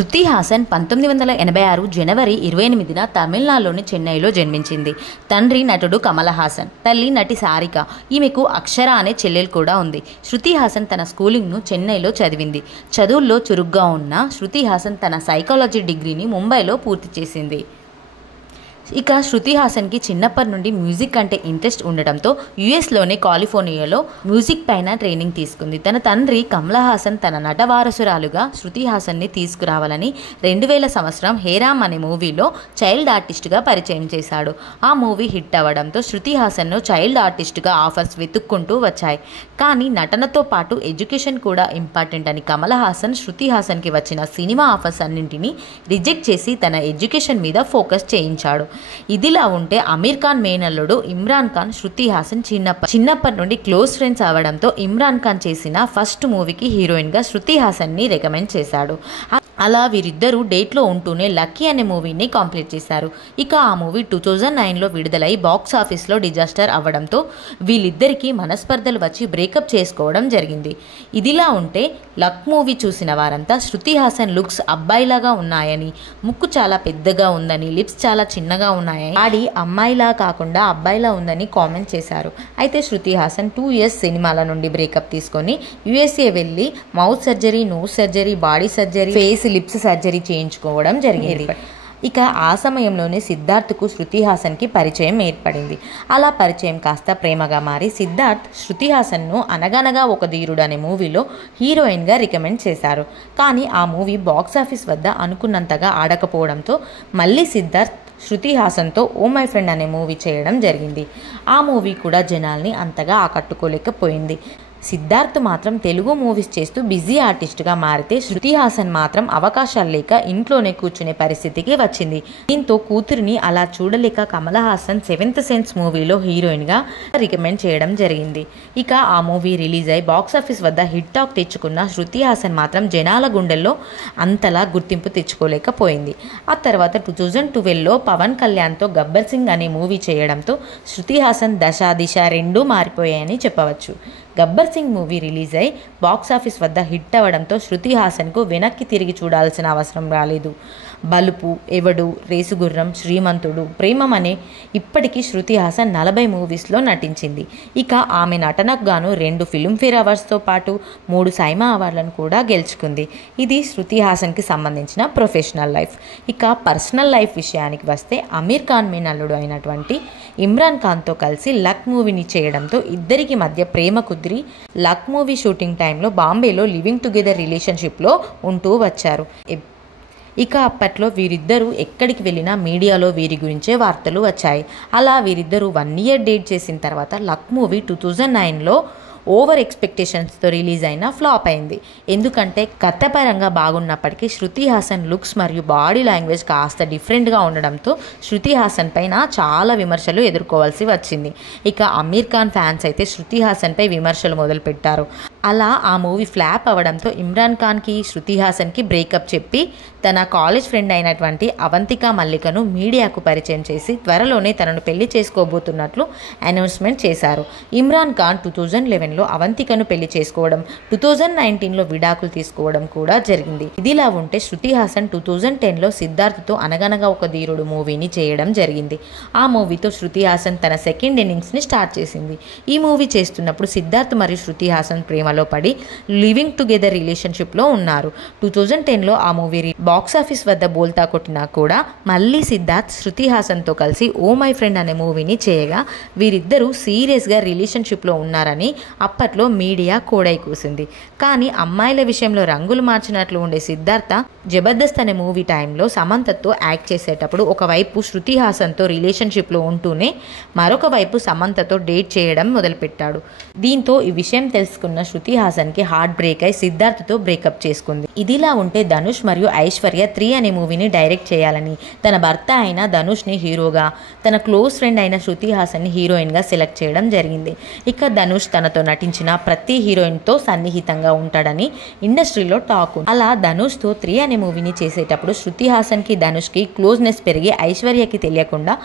శృతి హాసన్ 1986 జనవరి 28న తమిళనాడులోని చెన్నైలో జన్మించింది. తండ్రి నటుడు కమల్ హాసన్, తల్లి నటి సారిక. ఈమెకు అక్షర అనే చెల్లెలు కూడా ఉంది. శృతి హాసన్ తన స్కూలింగ్ను చెన్నైలో చదివింది. చదువుల్లో చురుగ్గా ఉన్న శృతి హాసన్ తన సైకాలజీ డిగ్రీని ముంబైలో పూర్తి చేసింది. ఇక శృతి హాసన్కి చిన్నప్పటి నుండి మ్యూజిక్ అంటే ఇంట్రెస్ట్ ఉండడంతో యుఎస్లోని కాలిఫోర్నియాలో మ్యూజిక్ పైన ట్రైనింగ్ తీసుకుంది. తన తండ్రి కమల్ హాసన్ తన నట వారసురాలుగా శృతి హాసన్ని తీసుకురావాలని 2000 సంవత్సరం హేరామ్ అనే మూవీలో చైల్డ్ ఆర్టిస్ట్గా పరిచయం చేశాడు. ఆ మూవీ హిట్ అవ్వడంతో శృతి హాసన్ను చైల్డ్ ఆర్టిస్ట్గా ఆఫర్స్ వెతుక్కుంటూ వచ్చాయి. కానీ నటనతో పాటు ఎడ్యుకేషన్ కూడా ఇంపార్టెంట్ అని కమల్ హాసన్ శృతి హాసన్కి వచ్చిన సినిమా ఆఫర్స్ అన్నింటినీ రిజెక్ట్ చేసి తన ఎడ్యుకేషన్ మీద ఫోకస్ చేయించాడు. ఇదిలా ఉంటే అమీర్ ఖాన్ మేనల్లుడు ఇమ్రాన్ ఖాన్ శృతి హాసన్ చిన్నప్పటి నుండి క్లోజ్ ఫ్రెండ్స్ అవడంతో ఇమ్రాన్ ఖాన్ చేసిన ఫస్ట్ మూవీకి హీరోయిన్గా శృతి హాసన్ని రికమెండ్ చేశాడు. అలా వీరిద్దరూ డేట్లో ఉంటూనే లక్కీ అనే మూవీని కంప్లీట్ చేశారు. ఇక ఆ మూవీ 2009లో విడుదలై బాక్స్ ఆఫీస్లో డిజాస్టర్ అవ్వడంతో వీళ్ళిద్దరికీ మనస్పర్ధలు వచ్చి బ్రేకప్ చేసుకోవడం జరిగింది. ఇదిలా ఉంటే లక్ మూవీ చూసిన వారంతా శృతి హాసన్ లుక్స్ అబ్బాయిలాగా ఉన్నాయని, ముక్కు చాలా పెద్దగా ఉందని, లిప్స్ చాలా చిన్నగా ఉన్నాయని, ఆడి అమ్మాయిలా కాకుండా అబ్బాయిలా ఉందని కామెంట్ చేశారు. అయితే శృతి హాసన్ 2 years సినిమాల నుండి బ్రేకప్ తీసుకొని USA వెళ్ళి mouth surgery, nose surgery, body surgery, face lips surgery చేయించుకోవడం జరిగింది. ఇక ఆ సమయంలోనే సిద్ధార్థ్కు శృతి హాసన్కి పరిచయం ఏర్పడింది. అలా పరిచయం కాస్త ప్రేమగా మారి సిద్ధార్థ్ శృతి హాసన్ను అనగనగా ఒక ధీరుడు అనే మూవీలో హీరోయిన్గా రికమెండ్ చేశారు. కానీ ఆ మూవీ బాక్సాఫీస్ వద్ద అనుకున్నంతగా ఆడకపోవడంతో మళ్ళీ సిద్ధార్థ్ శృతి హాసన్తో ఓ మై ఫ్రెండ్ అనే మూవీ చేయడం జరిగింది. ఆ మూవీ కూడా జనాల్ని అంతగా ఆకట్టుకోలేకపోయింది. సిద్ధార్థ్ మాత్రం తెలుగు మూవీస్ చేస్తూ బిజీ ఆర్టిస్ట్గా మారితే శృతి హాసన్ మాత్రం అవకాశాలు లేక ఇంట్లోనే కూర్చునే పరిస్థితికి వచ్చింది. దీంతో కూతురిని అలా చూడలేక కమల్ హాసన్ 7th సెన్స్ మూవీలో హీరోయిన్గా రికమెండ్ చేయడం జరిగింది. ఇక ఆ మూవీ రిలీజ్ అయి బాక్సాఫీస్ వద్ద హిట్ టాక్ తెచ్చుకున్న శృతి హాసన్ మాత్రం జనాల గుండెల్లో అంతలా గుర్తింపు తెచ్చుకోలేకపోయింది. ఆ తర్వాత 2012లో పవన్ కళ్యాణ్తో గబ్బర్ సింగ్ అనే మూవీ చేయడంతో శృతి హాసన్ దశ దిశ రెండూ మారిపోయాయని చెప్పవచ్చు. గబ్బర్ సింగ్ మూవీ రిలీజ్ అయి బాక్సాఫీస్ వద్ద హిట్ అవ్వడంతో శృతి హాసన్కు వెనక్కి తిరిగి చూడాల్సిన అవసరం రాలేదు. బలుపు, ఎవడు, రేసుగుర్రం, శ్రీమంతుడు, ప్రేమం అనే ఇప్పటికీ శృతి హాసన్ 40 మూవీస్లో నటించింది. ఇక ఆమె నటనకు గాను 2 ఫిల్మ్ఫేర్ అవార్డ్స్తో పాటు 3 సైమా అవార్డులను కూడా గెలుచుకుంది. ఇది శృతి హాసన్కి సంబంధించిన ప్రొఫెషనల్ లైఫ్. ఇక పర్సనల్ లైఫ్ విషయానికి వస్తే అమీర్ ఖాన్ మేనల్లుడు అయినటువంటి ఇమ్రాన్ ఖాన్తో కలిసి లక్ మూవీని చేయడంతో ఇద్దరికి మధ్య ప్రేమ కుదిరి లక్ మూవీ షూటింగ్ టైంలో బాంబేలో లివింగ్ టుగెదర్ రిలేషన్షిప్లో ఉంటూ వచ్చారు. ఇక అప్పట్లో వీరిద్దరూ ఎక్కడికి వెళ్ళినా మీడియాలో వీరి గురించే వార్తలు వచ్చాయి. అలా వీరిద్దరూ 1 year డేట్ చేసిన తర్వాత లక్ మూవీ 2009లో ఓవర్ ఎక్స్పెక్టేషన్స్తో రిలీజ్ అయిన ఫ్లాప్ అయింది. ఎందుకంటే కథపరంగా బాగున్నప్పటికీ శృతి హాసన్ లుక్స్ మరియు బాడీ లాంగ్వేజ్ కాస్త డిఫరెంట్గా ఉండడంతో శృతి హాసన్ పైన చాలా విమర్శలు ఎదుర్కోవాల్సి వచ్చింది. ఇక అమీర్ ఖాన్ ఫ్యాన్స్ అయితే శృతి హాసన్పై విమర్శలు మొదలుపెట్టారు. అలా ఆ మూవీ ఫ్లాప్ అవ్వడంతో ఇమ్రాన్ ఖాన్కి శృతి హాసన్కి బ్రేకప్ చెప్పి తన కాలేజ్ ఫ్రెండ్ అయినటువంటి అవంతిక మల్లికను మీడియాకు పరిచయం చేసి త్వరలోనే తనను పెళ్లి చేసుకోబోతున్నట్లు అనౌన్స్మెంట్ చేశారు. ఇమ్రాన్ ఖాన్ 2011లో అవంతికను పెళ్లి చేసుకోవడం, 2019లో విడాకులు తీసుకోవడం కూడా జరిగింది. ఇదిలా ఉంటే శృతి హాసన్ 2010లో సిద్ధార్థ్తో అనగనగా ఒక ధీరుడు మూవీని చేయడం జరిగింది. ఆ మూవీతో శృతి హాసన్ తన సెకండ్ ఇన్నింగ్స్ని స్టార్ట్ చేసింది. ఈ మూవీ చేస్తున్నప్పుడు సిద్ధార్థ్ మరియు శృతి హాసన్ ప్రేమలో పడి లివింగ్ టుగెదర్ రిలేషన్షిప్లో ఉన్నారు. 2010లో ఆ మూవీ బాక్సాఫీస్ వద్ద బోల్తా కొట్టినా కూడా మళ్ళీ సిద్ధార్థ్ శృతి హాసన్తో కలిసి ఓ మై ఫ్రెండ్ అనే మూవీని చేయగా వీరిద్దరూ సీరియస్గా రిలేషన్షిప్లో ఉన్నారని అప్పట్లో మీడియా కోడై కూసింది. కానీ అమ్మాయిల విషయంలో రంగులు మార్చినట్లు ఉండే సిద్ధార్థ జబర్దస్త్ అనే మూవీ టైంలో సమంతతో యాక్ట్ చేసేటప్పుడు ఒకవైపు శృతి హాసన్తో రిలేషన్షిప్లో ఉంటూనే మరొక వైపు సమంతతో డేట్ చేయడం మొదలుపెట్టాడు. దీంతో ఈ విషయం తెలుసుకున్న శృతి హాసన్కి హార్ట్ బ్రేక్ అయి సిద్ధార్థ్తో బ్రేకప్ చేసుకుంది. ఇదిలా ఉంటే ధనుష్ మరియు ఐశ్వర్య 3 అనే మూవీని డైరెక్ట్ చేయాలని తన భర్త అయిన ధనుష్ని హీరోగా, తన క్లోజ్ ఫ్రెండ్ అయిన శృతి హాసన్ని హీరోయిన్గా సెలెక్ట్ చేయడం జరిగింది. ఇక ధనుష్ తనతో నటించిన ప్రతి హీరోయిన్తో సన్నిహితంగా ఉంటాడని ఇండస్ట్రీలో టాక్ ఉంది. అలా ధనుష్తో 3 అనే మూవీని చేసేటప్పుడు శృతి హాసన్కి ధనుష్కి క్లోజ్నెస్ పెరిగి ఐశ్వర్యకి తెలియకుండా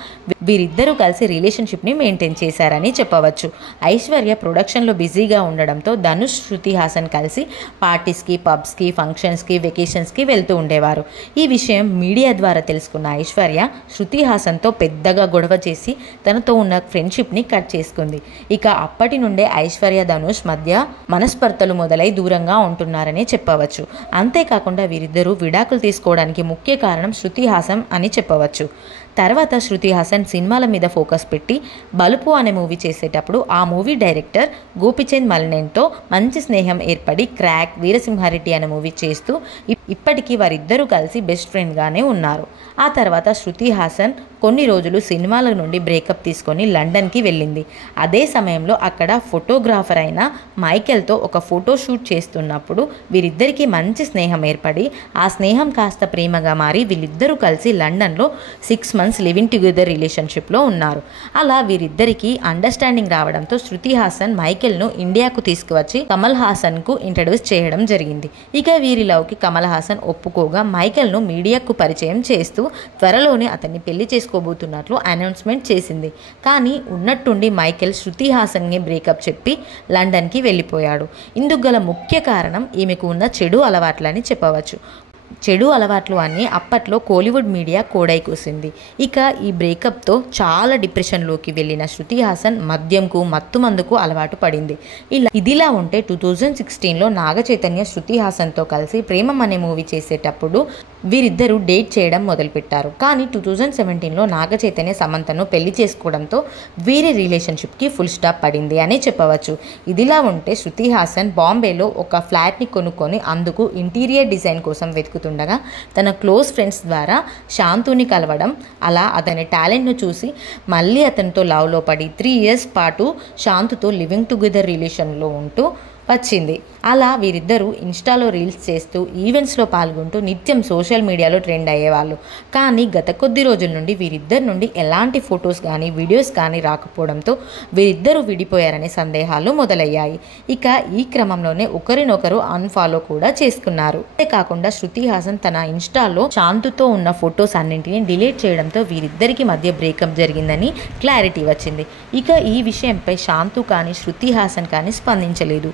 వీరిద్దరూ కలిసి రిలేషన్షిప్ని మెయింటైన్ చేశారని చెప్పవచ్చు. ఐశ్వర్య ప్రొడక్షన్లో బిజీగా ఉండడంతో ధనుష్ ధనుష్, శృతి హాసన్ కలిసి పార్టీస్కి, పబ్స్కి, ఫంక్షన్స్కి, వెకేషన్స్కి వెళ్తూ ఉండేవారు. ఈ విషయం మీడియా ద్వారా తెలుసుకున్న ఐశ్వర్య శృతి హాసన్తో పెద్దగా గొడవ చేసి తనతో ఉన్న ఫ్రెండ్షిప్ని కట్ చేసుకుంది. ఇక అప్పటి నుండే ఐశ్వర్య, ధనుష్ మధ్య మనస్పర్ధలు మొదలై దూరంగా ఉంటున్నారనే చెప్పవచ్చు. అంతేకాకుండా వీరిద్దరూ విడాకులు తీసుకోవడానికి ముఖ్య కారణం శృతి హాసన్ అని చెప్పవచ్చు. తర్వాత శృతి హాసన్ సినిమాల మీద ఫోకస్ పెట్టి బలుపు అనే మూవీ చేసేటప్పుడు ఆ మూవీ డైరెక్టర్ గోపిచంద్ మల్నేన్తో మంచి స్నేహం ఏర్పడి క్రాక్, వీరసింహారెడ్డి అనే మూవీ చేస్తూ ఇప్పటికీ వారిద్దరూ కలిసి బెస్ట్ ఫ్రెండ్గానే ఉన్నారు. ఆ తర్వాత శృతి హాసన్ కొన్ని రోజులు సినిమాల నుండి బ్రేకప్ తీసుకొని లండన్కి వెళ్ళింది. అదే సమయంలో అక్కడ ఫోటోగ్రాఫర్ అయిన మైకేల్తో ఒక ఫోటోషూట్ చేస్తున్నప్పుడు వీరిద్దరికీ మంచి స్నేహం ఏర్పడి ఆ స్నేహం కాస్త ప్రేమగా మారి వీళ్ళిద్దరూ కలిసి లండన్లో 6 months లివింగ్ టుగెదర్ రిలేషన్షిప్లో ఉన్నారు. అలా వీరిద్దరికీ అండర్స్టాండింగ్ రావడంతో శృతి హాసన్ మైకేల్ను ఇండియాకు తీసుకువచ్చి కమల్ హాసన్కు ఇంట్రడ్యూస్ చేయడం జరిగింది. ఇక వీరి లవ్కి కమల్ హాసన్ ఒప్పుకోగా మైకేల్ను మీడియాకు పరిచయం చేస్తూ త్వరలోనే అతన్ని పెళ్లి చేసుకోబోతున్నట్లు అనౌన్స్మెంట్ చేసింది. కానీ ఉన్నట్టుండి మైకేల్ శృతి హాసన్కి బ్రేకప్ చెప్పి లండన్కి వెళ్ళిపోయాడు. ఇందుకు గల ముఖ్య కారణం ఈమెకు ఉన్న చెడు అలవాట్లని చెప్పవచ్చు. చెడు అలవాట్లు అని అప్పట్లో కోలీవుడ్ మీడియా కోడై కూసింది. ఇక ఈ బ్రేకప్తో చాలా డిప్రెషన్లోకి వెళ్ళిన శృతి హాసన్ మద్యంకు, మత్తుమందుకు అలవాటు పడింది. ఇదిలా ఉంటే 2016లో నాగ చైతన్య శృతి హాసన్తో కలిసి ప్రేమం అనే మూవీ చేసేటప్పుడు వీరిద్దరూ డేట్ చేయడం మొదలుపెట్టారు. కానీ 2017లో నాగ చైతన్య సమంతను పెళ్లి చేసుకోవడంతో వీరి రిలేషన్షిప్కి ఫుల్ స్టాప్ పడింది అని చెప్పవచ్చు. ఇదిలా ఉంటే శృతి హాసన్ బాంబేలో ఒక ఫ్లాట్ని కొనుక్కొని అందుకు ఇంటీరియర్ డిజైన్ కోసం వెతుకుతుండగా తన క్లోజ్ ఫ్రెండ్స్ ద్వారా శాంతుని కలవడం, అలా అతని టాలెంట్ను చూసి మళ్ళీ అతనితో లవ్లో పడి 3 years పాటు శాంతుతో లివింగ్ టుగెదర్ రిలేషన్లో ఉంటూ వచ్చింది. అలా వీరిద్దరూ ఇన్స్టాలో రీల్స్ చేస్తూ ఈవెంట్స్లో పాల్గొంటూ నిత్యం సోషల్ మీడియాలో ట్రెండ్ అయ్యేవాళ్ళు. కానీ గత కొద్ది రోజుల నుండి వీరిద్దరి నుండి ఎలాంటి ఫొటోస్ కానీ వీడియోస్ కానీ రాకపోవడంతో వీరిద్దరూ విడిపోయారనే సందేహాలు మొదలయ్యాయి. ఇక ఈ క్రమంలోనే ఒకరినొకరు అన్ఫాలో కూడా చేసుకున్నారు. అంతేకాకుండా శృతి హాసన్ తన ఇన్స్టాలో శాంతుతో ఉన్న ఫొటోస్ అన్నింటినీ డిలీట్ చేయడంతో వీరిద్దరికి మధ్య బ్రేకప్ జరిగిందని క్లారిటీ వచ్చింది. ఇక ఈ విషయంపై శాంతు కానీ శృతి హాసన్ కానీ స్పందించలేదు.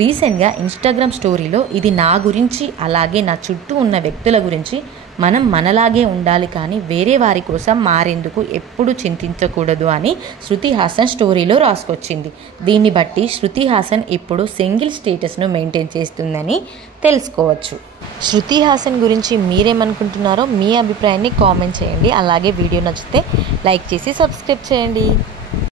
రీసెంట్గా ఇన్స్టాగ్రామ్ స్టోరీలో ఇది నా గురించి, అలాగే నా చుట్టూ ఉన్న వ్యక్తుల గురించి, మనం మనలాగే ఉండాలి కానీ వేరే వారి కోసం మారేందుకు ఎప్పుడు చింతించకూడదు అని శృతి హాసన్ స్టోరీలో రాసుకొచ్చింది. దీన్ని బట్టి శృతి హాసన్ ఇప్పుడు సింగిల్ స్టేటస్ను మెయింటైన్ చేస్తుందని తెలుసుకోవచ్చు. శృతి హాసన్ గురించి మీరేమనుకుంటున్నారో మీ అభిప్రాయాన్ని కామెంట్ చేయండి. అలాగే వీడియో నచ్చితే లైక్ చేసి సబ్స్క్రైబ్ చేయండి.